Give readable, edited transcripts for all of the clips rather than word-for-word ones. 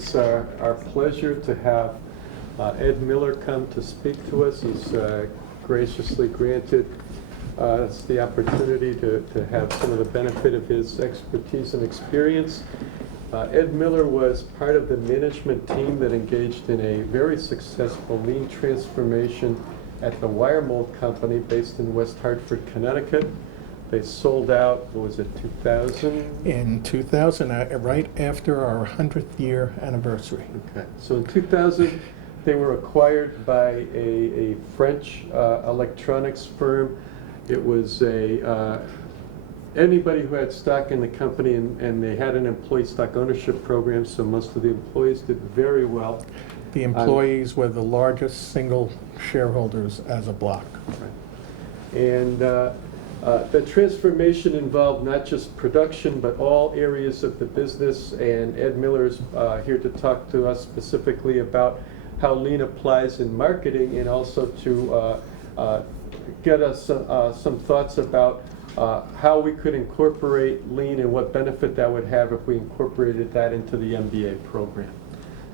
It's our pleasure to have Ed Miller come to speak to us. He's graciously granted us the opportunity to have some of the benefit of his expertise and experience. Ed Miller was part of the management team that engaged in a very successful lean transformation at the Wire Mold Company based in West Hartford, Connecticut. They sold out, what was it, 2000? In 2000, right after our 100th year anniversary. Okay, so in 2000, they were acquired by a French electronics firm. It was anybody who had stock in the company, and they had an employee stock ownership program, so most of the employees did very well. The employees were the largest single shareholders as a block. Right. And the transformation involved not just production, but all areas of the business, and Ed Miller is here to talk to us specifically about how lean applies in marketing, and also to get us some thoughts about how we could incorporate lean and what benefit that would have if we incorporated that into the MBA program.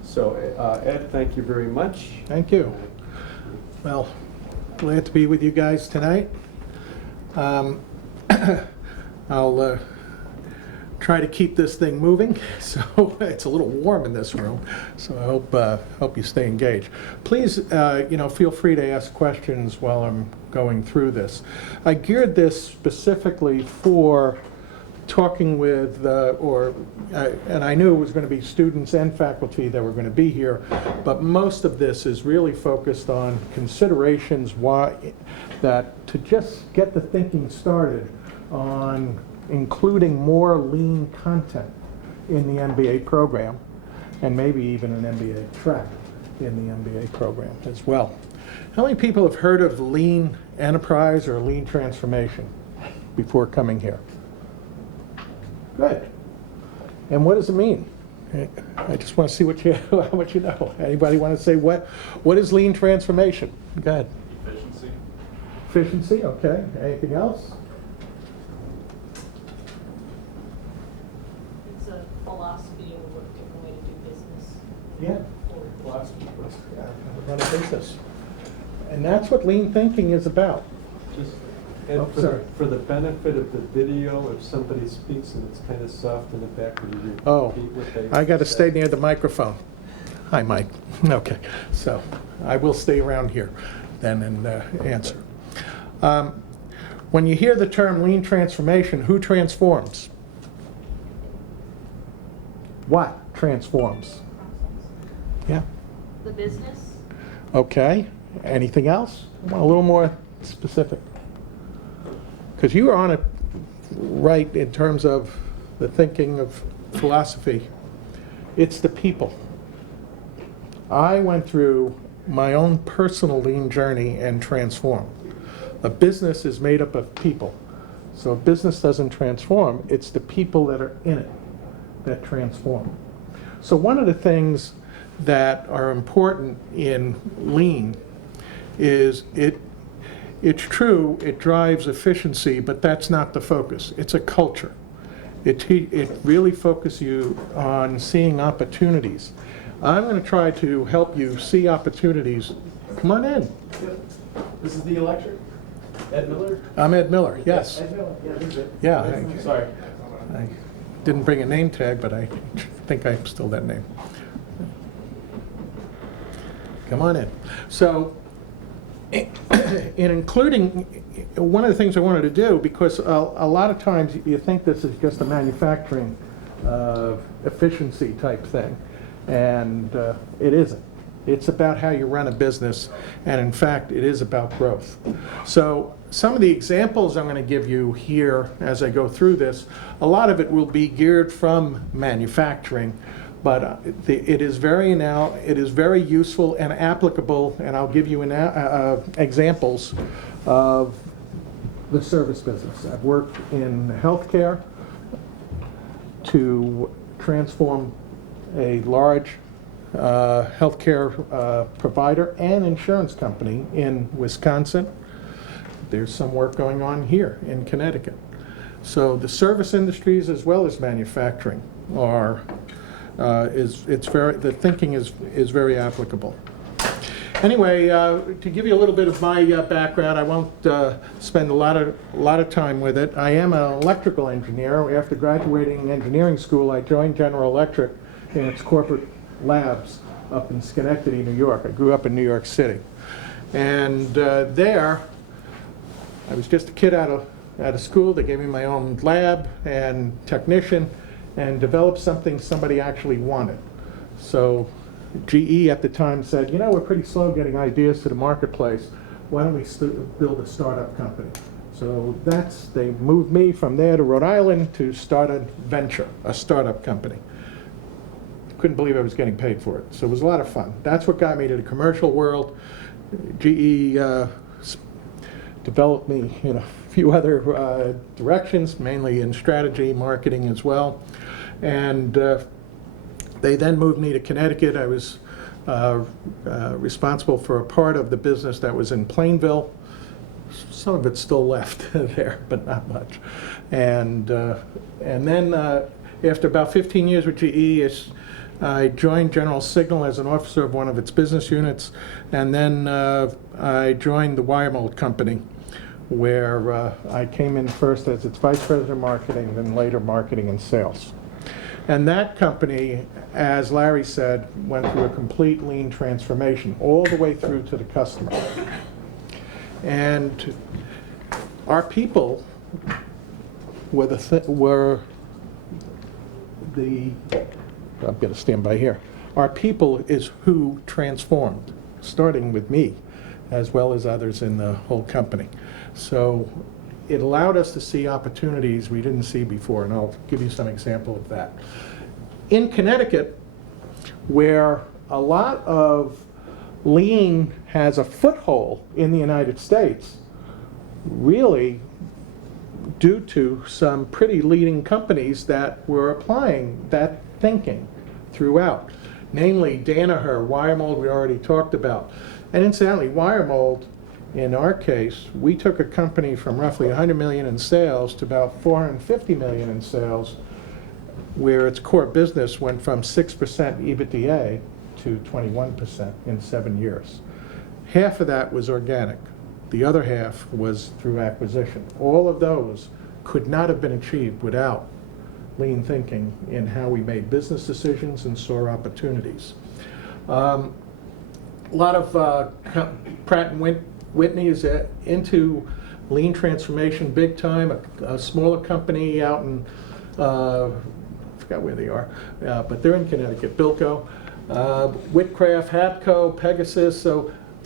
So Ed, thank you very much. Thank you. Well, glad to be with you guys tonight. I'll try to keep this thing moving. So it's a little warm in this room, so I hope you stay engaged. Please, feel free to ask questions while I'm going through this. I geared this specifically for talking with, and I knew it was going to be students and faculty that were going to be here, but most of this is really focused on considerations to just get the thinking started on including more lean content in the MBA program, and maybe even an MBA track in the MBA program as well. How many people have heard of lean enterprise or lean transformation before coming here? Good. And what does it mean? I just want to see how much you know. Anybody want to say what is lean transformation? Go ahead. Efficiency. Efficiency, okay. Anything else? It's a philosophy of a different way to do business. Yeah. Philosophy. Run a business. And that's what lean thinking is about. Just Ed, Oh, for, sorry. for the benefit of the video, if somebody speaks and it's kind of soft in the back, would you Oh, repeat what they I got to stay said? near the microphone. Hi, Mike. Okay, so I will stay around here then and answer. When you hear the term lean transformation, who transforms? What transforms? Yeah. The business, Okay. Anything else? A little more specific. Because you were on it right in terms of the thinking of philosophy. It's the people. I went through my own personal lean journey and transformed. A business is made up of people. So a business doesn't transform, it's the people that are in it that transform. So one of the things that are important in lean is it's true, it drives efficiency, but that's not the focus. It's a culture. It really focuses you on seeing opportunities. I'm going to try to help you see opportunities. Come on in. This is the electric? Ed Miller? I'm Ed Miller, yes. Ed Miller, yeah, this is it. Yeah, Sorry. I didn't bring a name tag, but I think I'm still that name. Come on in. So, in including, one of the things I wanted to do, because a lot of times you think this is just a manufacturing efficiency type thing, and it isn't. It's about how you run a business, and in fact, it is about growth. So some of the examples I'm going to give you here as I go through this, a lot of it will be geared from manufacturing, but it is very useful and applicable, and I'll give you examples of the service business. I've worked in healthcare to transform a large healthcare provider and insurance company in Wisconsin. There's some work going on here in Connecticut. So the service industries as well as manufacturing are the thinking is very applicable. Anyway, to give you a little bit of my background, I won't spend a lot of time with it. I am an electrical engineer. After graduating engineering school, I joined General Electric in its corporate labs up in Schenectady, New York. I grew up in New York City. And there, I was just a kid out of school. They gave me my own lab and technician and developed something somebody actually wanted. So GE at the time said, you know, we're pretty slow getting ideas to the marketplace. Why don't we build a startup company? So they moved me from there to Rhode Island to start a venture, a startup company. Couldn't believe I was getting paid for it. So it was a lot of fun. That's what got me to the commercial world. GE developed me in a few other directions, mainly in strategy, marketing as well. And they then moved me to Connecticut. I was responsible for a part of the business that was in Plainville. Some of it's still left there, but not much. And then after about 15 years with GE, I joined General Signal as an officer of one of its business units, and then I joined the wire mold company, where I came in first as its vice president of marketing, then later marketing and sales. And that company, as Larry said, went through a complete lean transformation, all the way through to the customer. And our people were I'm going to stand by here. Our people is who transformed, starting with me, as well as others in the whole company. So it allowed us to see opportunities we didn't see before, and I'll give you some example of that. In Connecticut, where a lot of lean has a foothold in the United States, really due to some pretty leading companies that were applying that thinking throughout, namely Danaher, wire mold we already talked about. And incidentally, wire mold, in our case, we took a company from roughly 100 million in sales to about 450 million in sales, where its core business went from 6% EBITDA to 21% in 7 years. Half of that was organic. The other half was through acquisition. All of those could not have been achieved without lean thinking in how we made business decisions and saw opportunities. A lot of Pratt & Whitney is into lean transformation big time. A smaller company out in, I forgot where they are, but they're in Connecticut, Bilco. Whitcraft, Hapco, Pegasus,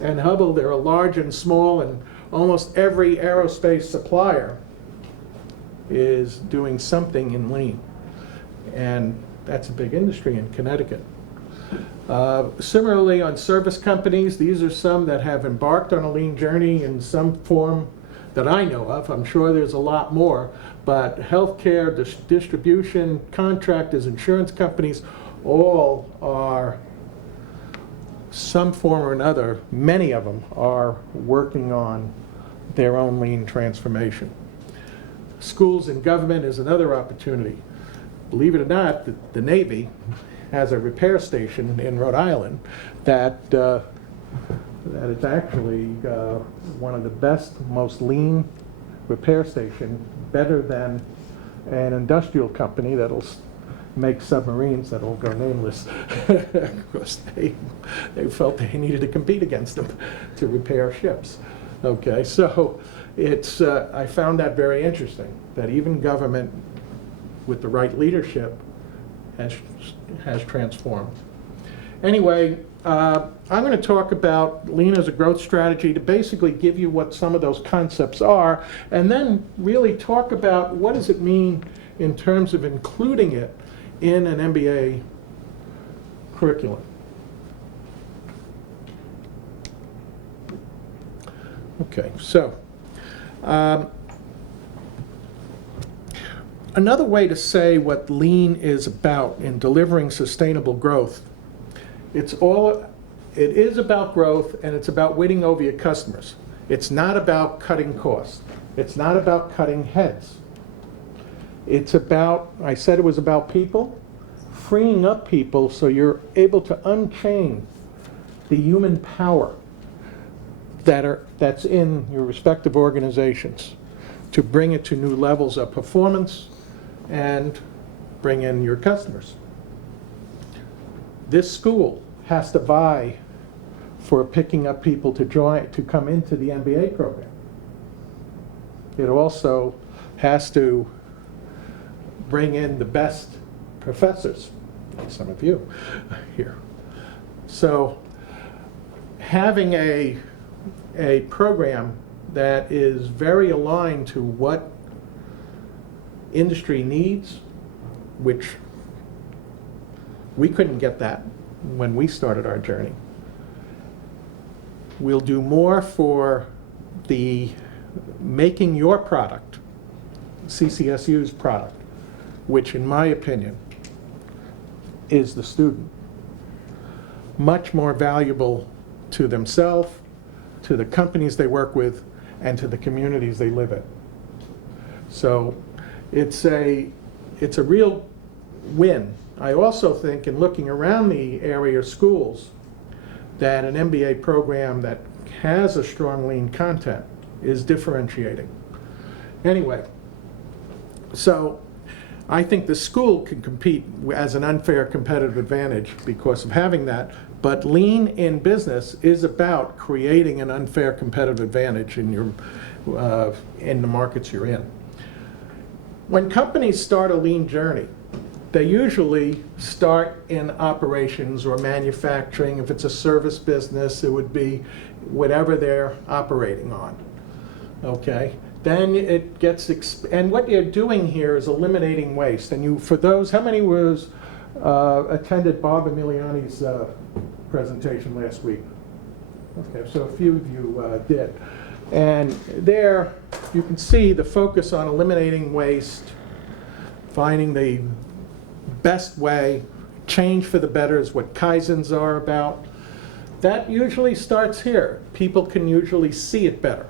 and Hubble, they're a large and small, and almost every aerospace supplier is doing something in lean. And that's a big industry in Connecticut. Similarly, on service companies, these are some that have embarked on a lean journey in some form that I know of. I'm sure there's a lot more, but healthcare, distribution, contractors, insurance companies, all are some form or another, many of them are working on their own lean transformation. Schools and government is another opportunity. Believe it or not, the Navy has a repair station in Rhode Island that is actually one of the best, most lean repair station, better than an industrial company that'll make submarines that'll go nameless. Of course, they felt they needed to compete against them to repair ships. Okay, so it's I found that very interesting, that even government with the right leadership has transformed. Anyway, I'm going to talk about lean as a growth strategy to basically give you what some of those concepts are, and then really talk about what does it mean in terms of including it in an MBA curriculum. Okay, so another way to say what lean is about in delivering sustainable growth, it is about growth, and it's about winning over your customers. It's not about cutting costs. It's not about cutting heads. It's about, I said it was about people. freeing up people so you're able to unchain the human power that's in your respective organizations to bring it to new levels of performance and bring in your customers. This school has to vie for picking up people to come into the MBA program. It also has to bring in the best professors, like some of you here. So having a program that is very aligned to what industry needs, which we couldn't get that when we started our journey. We'll do more for the making your product, CCSU's product, which in my opinion is the student, much more valuable to themselves, to the companies they work with, and to the communities they live in. So it's a real win. I also think, in looking around the area schools, that an MBA program that has a strong lean content is differentiating. Anyway, so I think the school can compete as an unfair competitive advantage because of having that, but lean in business is about creating an unfair competitive advantage in the markets you're in. When companies start a lean journey, they usually start in operations or manufacturing. If it's a service business, it would be whatever they're operating on. Okay? Then it gets, and what you're doing here is eliminating waste. And for those, how many attended Bob Emiliani's presentation last week? Okay, so a few of you did. And there you can see the focus on eliminating waste, finding the best way, change for the better is what Kaizens are about. That usually starts here. People can usually see it better.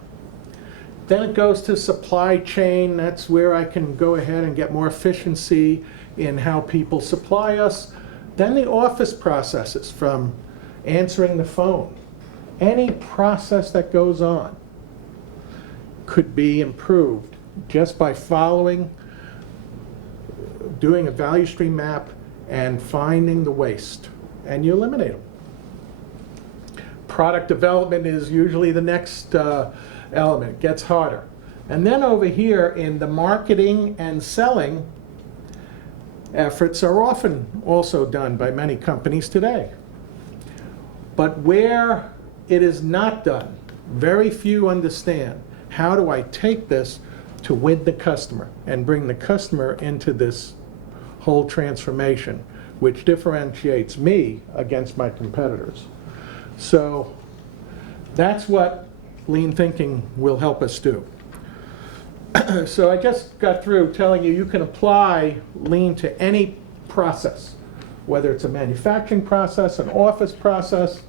Then it goes to supply chain. That's where I can go ahead and get more efficiency in how people supply us. Then the office processes, from answering the phone. Any process that goes on could be improved just by doing a value stream map and finding the waste, and you eliminate them. Product development is usually the next element. It gets harder. And then over here in the marketing and selling efforts are often also done by many companies today. But where it is not done, very few understand, how do I take this to win the customer and bring the customer into this whole transformation, which differentiates me against my competitors. So that's what lean thinking will help us do. So I just got through telling you can apply lean to any process, whether it's a manufacturing process, an office process,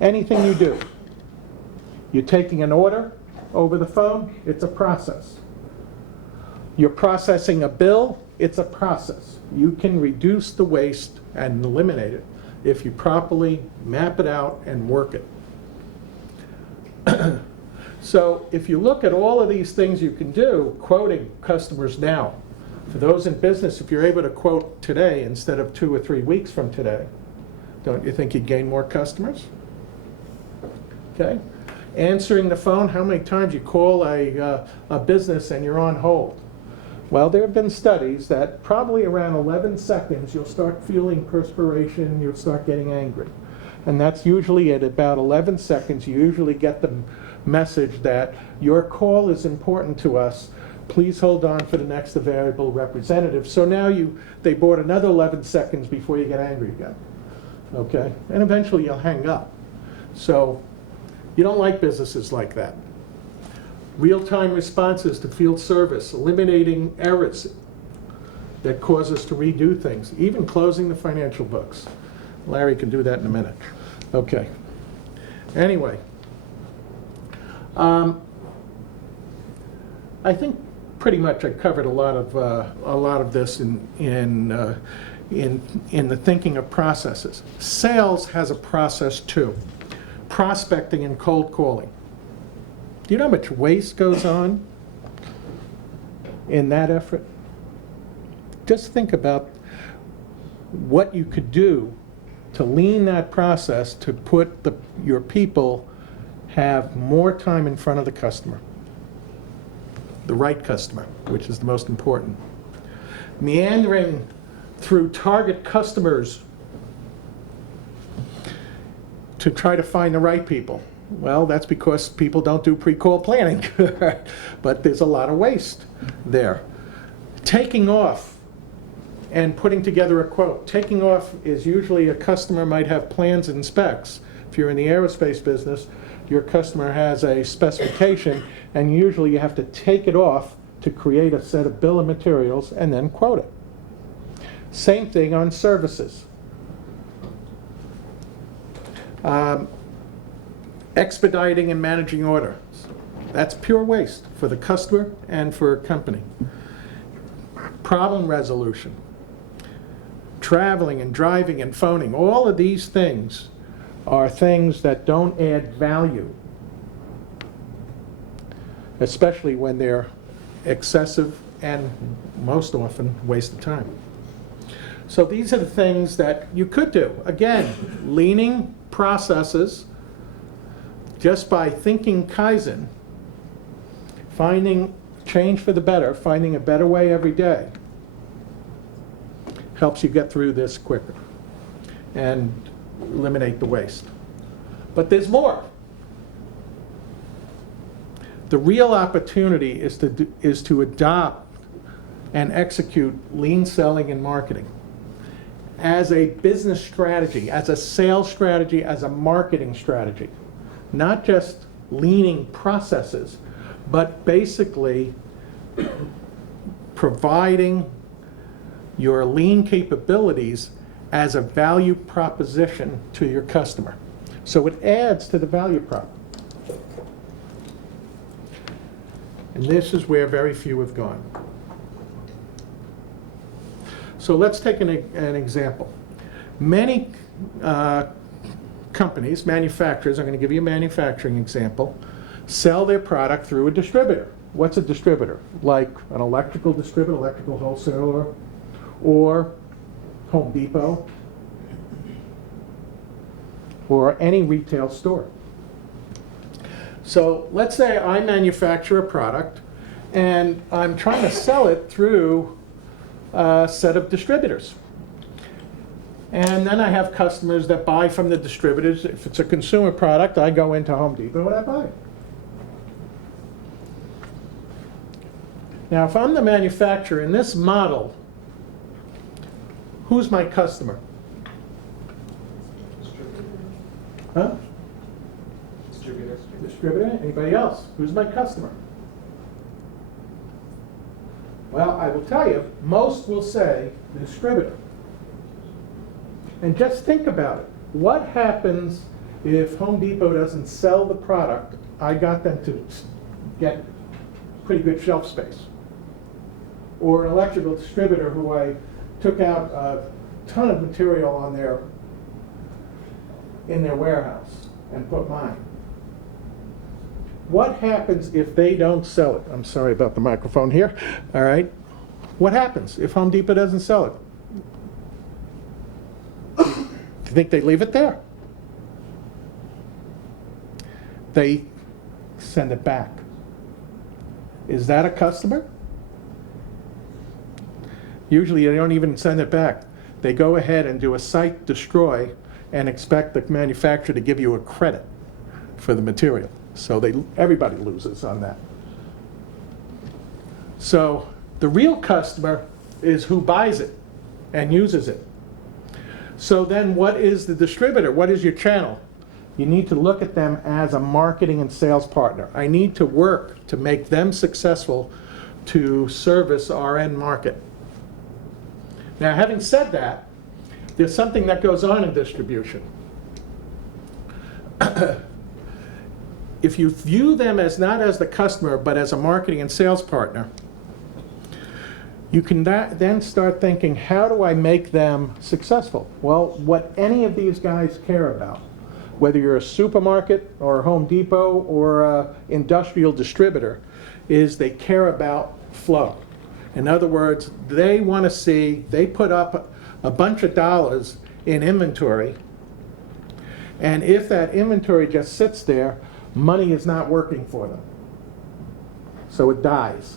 anything you do. You're taking an order over the phone, it's a process. You're processing a bill, it's a process. You can reduce the waste and eliminate it if you properly map it out and work it. So if you look at all of these things you can do, quoting customers now, for those in business, if you're able to quote today instead of 2 or 3 weeks from today, don't you think you'd gain more customers? Okay. Answering the phone, how many times you call a business and you're on hold? Well, there have been studies that probably around 11 seconds you'll start feeling perspiration, you'll start getting angry. And that's usually at about 11 seconds, you usually get the message that your call is important to us. Please hold on for the next available representative. So now they bought another 11 seconds before you get angry again. Okay? And eventually you'll hang up. So you don't like businesses like that. Real-time responses to field service, eliminating errors that cause us to redo things, even closing the financial books. Larry can do that in a minute. Okay. Anyway, I think pretty much I covered a lot of this in in the thinking of processes. Sales has a process too. Prospecting and cold calling. Do you know how much waste goes on in that effort? Just think about what you could do to lean that process to put your people have more time in front of the customer. The right customer, which is the most important. Meandering through target customers to try to find the right people. Well, that's because people don't do pre-call planning. But there's a lot of waste there. Taking off and putting together a quote. Taking off is usually a customer might have plans and specs. If you're in the aerospace business, your customer has a specification, and usually you have to take it off to create a set of bill of materials and then quote it. Same thing on services. Expediting and managing orders. That's pure waste for the customer and for a company. Problem resolution. Traveling and driving and phoning. All of these things are things that don't add value, especially when they're excessive and most often waste of time. So these are the things that you could do. Again, leaning processes just by thinking Kaizen, finding change for the better, finding a better way every day, helps you get through this quicker and eliminate the waste. But there's more. The real opportunity is to adopt and execute lean selling and marketing as a business strategy, as a sales strategy, as a marketing strategy. Not just leaning processes, but basically providing your lean capabilities as a value proposition to your customer. So it adds to the value prop. And this is where very few have gone. So let's take an example. Many companies, manufacturers, I'm going to give you a manufacturing example, sell their product through a distributor. What's a distributor? Like an electrical distributor, electrical wholesaler, or Home Depot, or any retail store. So let's say I manufacture a product and I'm trying to sell it through a set of distributors. And then I have customers that buy from the distributors. If it's a consumer product, I go into Home Depot and I buy it. Now, if I'm the manufacturer in this model, who's my customer? Huh? Distributor. Distributor? Anybody else? Who's my customer? Well, I will tell you, most will say the distributor. And just think about it. What happens if Home Depot doesn't sell the product? I got them to get pretty good shelf space. Or an electrical distributor who I took out a ton of material on in their warehouse and put mine. What happens if they don't sell it? I'm sorry about the microphone here. All right. What happens if Home Depot doesn't sell it? Do you think they leave it there? They send it back. Is that a customer? Usually they don't even send it back. They go ahead and do a site destroy and expect the manufacturer to give you a credit for the material. So everybody loses on that. So the real customer is who buys it and uses it. So then what is the distributor? What is your channel? You need to look at them as a marketing and sales partner. I need to work to make them successful to service our end market. Now, having said that, there's something that goes on in distribution. If you view them as not as the customer, but as a marketing and sales partner, You can then start thinking, how do I make them successful? Well, what any of these guys care about, whether you're a supermarket or a Home Depot or an industrial distributor, is they care about flow. In other words, they want to see, they put up a bunch of dollars in inventory, and if that inventory just sits there, money is not working for them. So it dies.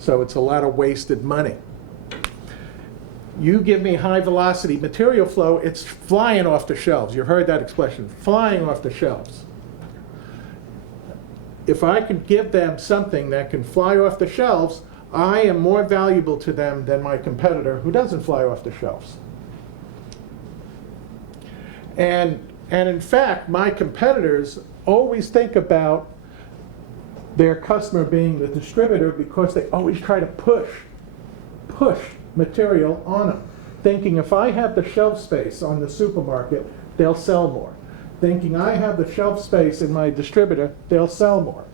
So it's a lot of wasted money. You give me high velocity material flow, it's flying off the shelves. You've heard that expression, flying off the shelves. If I could give them something that can fly off the shelves, I am more valuable to them than my competitor who doesn't fly off the shelves. And in fact, my competitors always think about their customer being the distributor because they always try to push material on them, thinking if I have the shelf space on the supermarket, they'll sell more. Thinking I have the shelf space in my distributor, they'll sell more.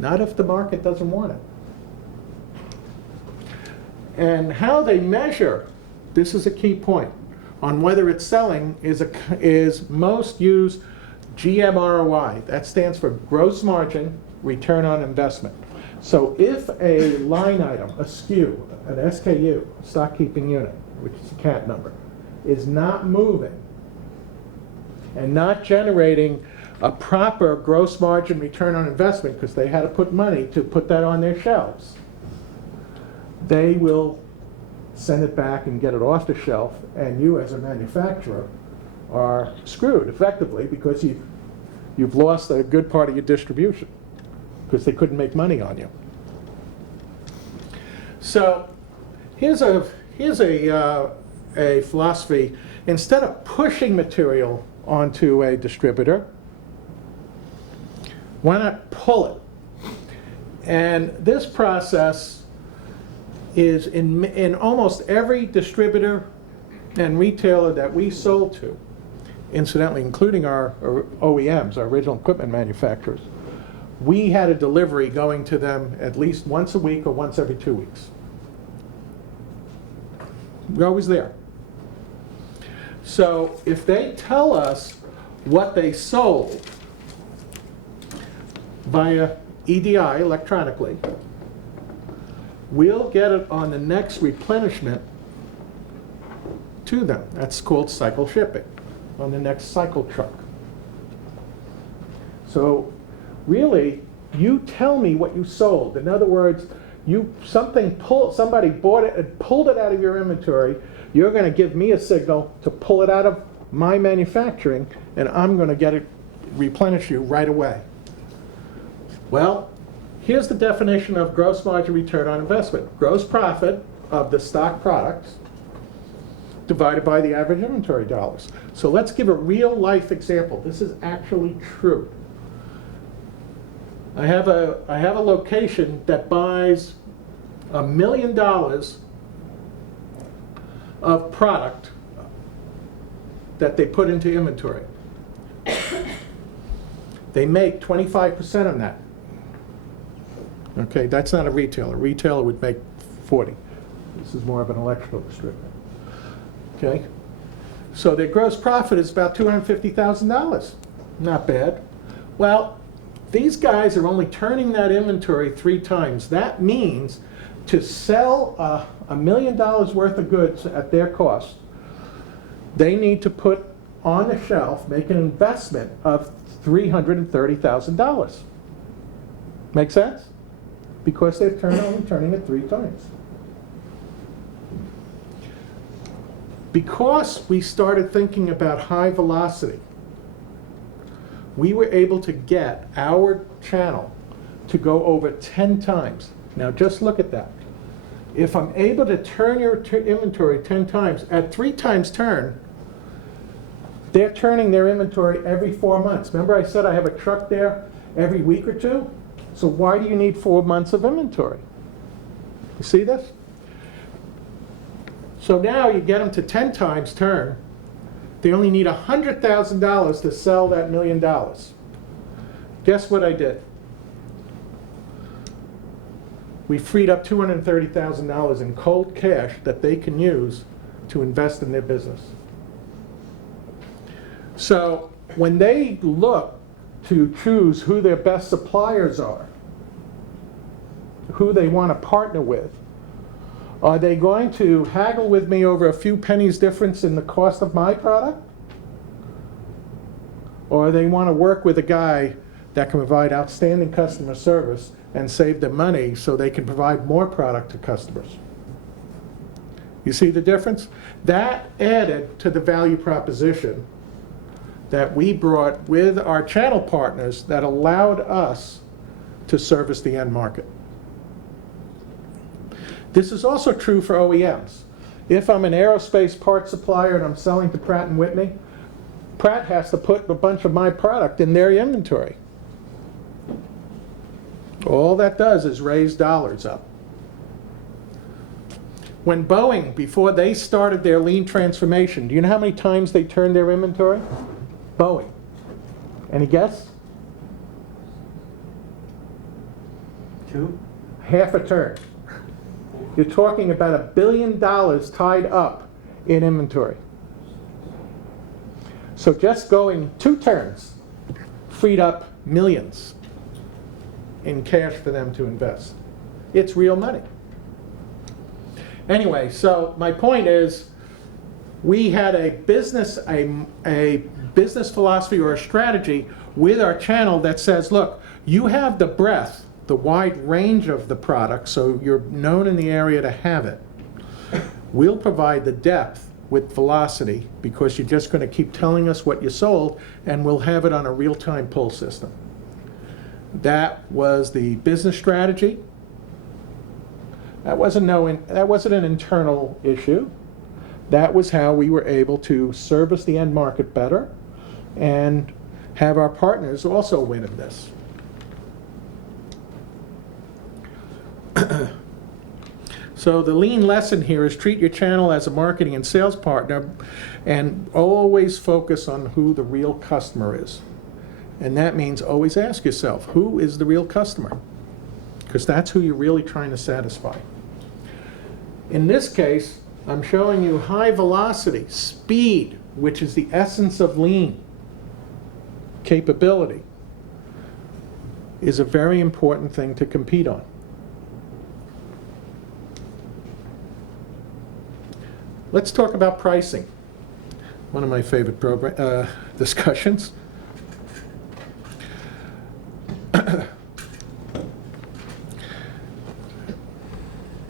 Not if the market doesn't want it. And how they measure, this is a key point, on whether it's selling is most use GMROI. That stands for gross margin, return on investment. So if a line item, a SKU, an SKU, stock keeping unit, which is a CAT number, is not moving and not generating a proper gross margin return on investment because they had to put money to put that on their shelves, they will send it back and get it off the shelf, and you as a manufacturer are screwed effectively because you've lost a good part of your distribution because they couldn't make money on you. So here's a philosophy. Instead of pushing material onto a distributor, why not pull it? And this process is in almost every distributor and retailer that we sold to, incidentally, including our OEMs, our original equipment manufacturers. We had a delivery going to them at least once a week or once every 2 weeks. We're always there. So if they tell us what they sold via EDI electronically, we'll get it on the next replenishment to them. That's called cycle shipping, on the next cycle truck. So really, you tell me what you sold. In other words, somebody bought it and pulled it out of your inventory. You're going to give me a signal to pull it out of my manufacturing, and I'm going to get it replenish you right away. Well, here's the definition of gross margin return on investment. Gross profit of the stock products divided by the average inventory dollars. So let's give a real life example. This is actually true. I have a location that buys $1 million of product that they put into inventory. They make 25% on that. Okay, that's not a retailer. A retailer would make 40. This is more of an electrical distributor. Okay, so their gross profit is about $250,000. Not bad. Well, these guys are only turning that inventory 3 times. That means to sell $1 million worth of goods at their cost, they need to put on the shelf, make an investment of $330,000. Make sense? Because they're only turning it 3 times. Because we started thinking about high velocity, we were able to get our channel to go over 10 times. Now just look at that. If I'm able to turn your inventory 10 times, at 3 times turn, they're turning their inventory every 4 months. Remember I said I have a truck there every week or 2? So why do you need 4 months of inventory? You see this? So now you get them to 10 times turn. They only need $100,000 to sell that $1 million. Guess what I did? we freed up $230,000 in cold cash that they can use to invest in their business. So when they look to choose who their best suppliers are, who they want to partner with, are they going to haggle with me over a few pennies difference in the cost of my product? Or they want to work with a guy that can provide outstanding customer service and save them money so they can provide more product to customers? You see the difference? That added to the value proposition that we brought with our channel partners that allowed us to service the end market. This is also true for OEMs. If I'm an aerospace part supplier and I'm selling to Pratt & Whitney, Pratt has to put a bunch of my product in their inventory. All that does is raise dollars up. When Boeing, before they started their lean transformation, do you know how many times they turned their inventory? Boeing. Any guess? 2? Half a turn. You're talking about $1 billion tied up in inventory. So just going 2 turns freed up millions in cash for them to invest. It's real money. Anyway, so my point is, we had a business philosophy or a strategy with our channel that says, look, you have the breadth, the wide range of the product, so you're known in the area to have it. We'll provide the depth with velocity because you're just going to keep telling us what you sold, and we'll have it on a real-time pull system. That was the business strategy. That wasn't an internal issue. That was how we were able to service the end market better and have our partners also win in this. So the lean lesson here is treat your channel as a marketing and sales partner and always focus on who the real customer is. And that means always ask yourself, who is the real customer? Because that's who you're really trying to satisfy. In this case, I'm showing you high velocity, speed, which is the essence of lean. Capability is a very important thing to compete on. Let's talk about pricing. One of my favorite discussions.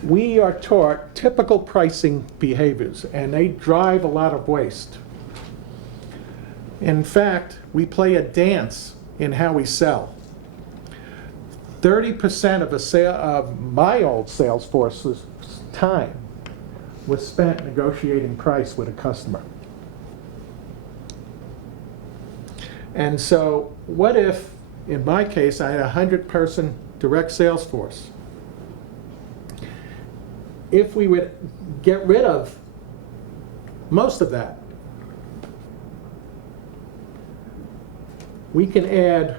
We are taught typical pricing behaviors, and they drive a lot of waste. In fact, we play a dance in how we sell. 30% of my old sales force's time was spent negotiating price with a customer. And so what if, in my case, I had a 100-person direct sales force? If we would get rid of most of that, we can add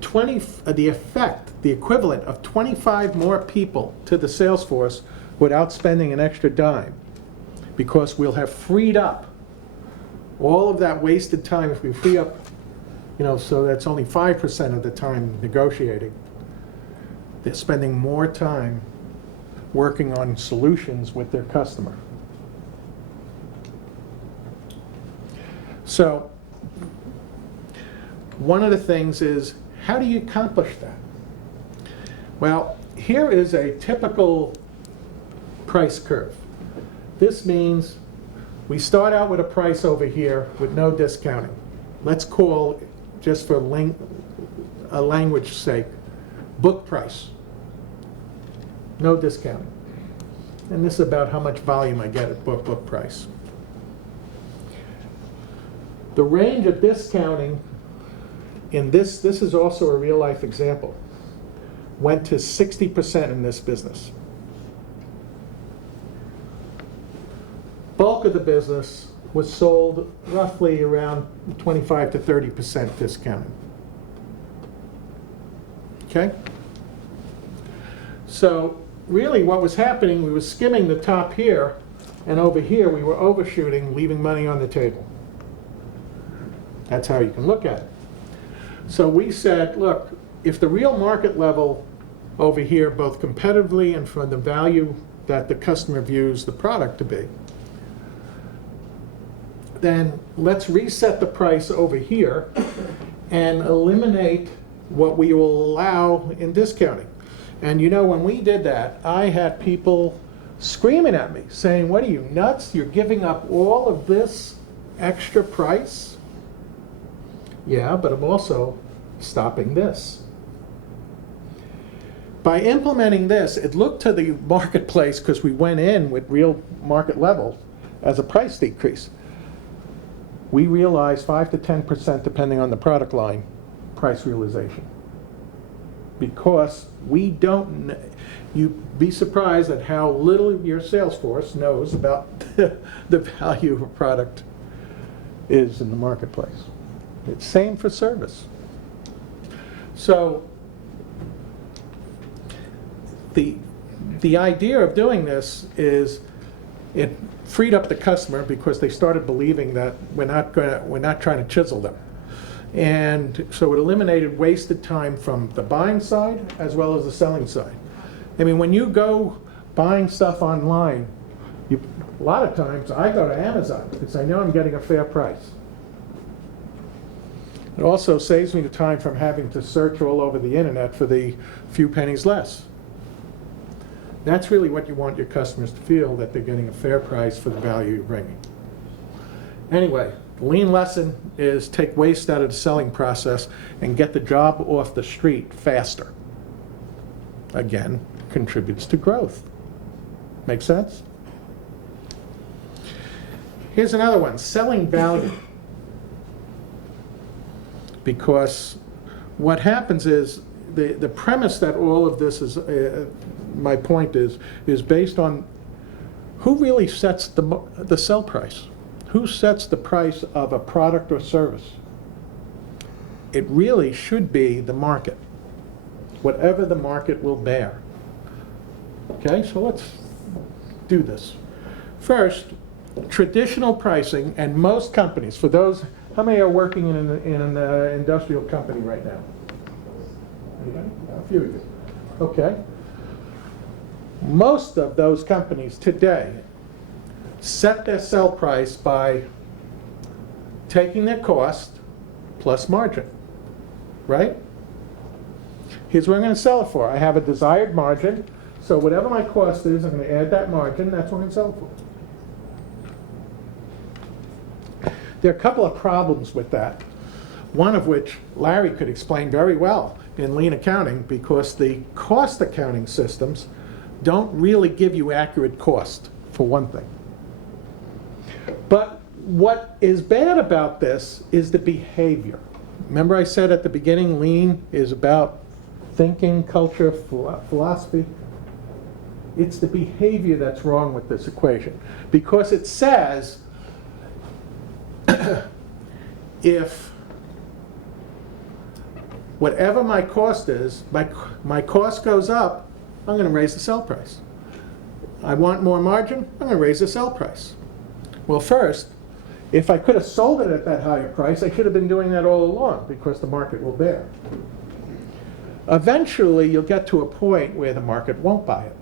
the equivalent of 25 more people to the sales force without spending an extra dime, because we'll have freed up all of that wasted time. If we free up, so that's only 5% of the time negotiating. They're spending more time working on solutions with their customer. So one of the things is, how do you accomplish that? Well, here is a typical price curve. This means we start out with a price over here with no discounting. Let's call, just for a language sake, book price. No discounting. And this is about how much volume I get at book price. The range of discounting in this is also a real life example, went to 60% in this business. Bulk of the business was sold roughly around 25 to 30% discounted. Okay? So really what was happening, we were skimming the top here, and over here we were overshooting, leaving money on the table. That's how you can look at it. So we said, look, if the real market level over here, both competitively and for the value that the customer views the product to be, then let's reset the price over here and eliminate what we will allow in discounting. And you know, when we did that, I had people screaming at me, saying, what are you, nuts? You're giving up all of this extra price? Yeah, but I'm also stopping this. By implementing this, it looked to the marketplace, because we went in with real market level, as a price decrease. We realized 5 to 10%, depending on the product line, price realization. Because we don't, you'd be surprised at how little your sales force knows about the value of a product is in the marketplace. It's same for service. So the idea of doing this is it freed up the customer because they started believing that we're not trying to chisel them. And so it eliminated wasted time from the buying side as well as the selling side. I mean, when you go buying stuff online, a lot of times I go to Amazon because I know I'm getting a fair price. It also saves me the time from having to search all over the internet for the few pennies less. That's really what you want your customers to feel, that they're getting a fair price for the value you're bringing. Anyway, the lean lesson is take waste out of the selling process and get the job off the street faster. Again, contributes to growth. Make sense? Here's another one, selling value. Because what happens is, the premise that all of this is, my point is based on who really sets the sell price. Who sets the price of a product or service? It really should be the market, whatever the market will bear. Okay, so let's do this. First, traditional pricing, and most companies, for those, how many are working in an industrial company right now? Anybody? A few of you. Okay. Most of those companies today set their sell price by taking their cost plus margin, right? Here's what I'm going to sell it for. I have a desired margin, so whatever my cost is, I'm going to add that margin, that's what I'm going to sell it for. There are a couple of problems with that, one of which Larry could explain very well in lean accounting, because the cost accounting systems don't really give you accurate cost, for one thing. But what is bad about this is the behavior. Remember I said at the beginning, lean is about thinking, culture, philosophy? It's the behavior that's wrong with this equation. Because it says, if whatever my cost is, my cost goes up, I'm going to raise the sell price. I want more margin, I'm going to raise the sell price. Well, first, if I could have sold it at that higher price, I should have been doing that all along, because the market will bear. Eventually, you'll get to a point where the market won't buy it.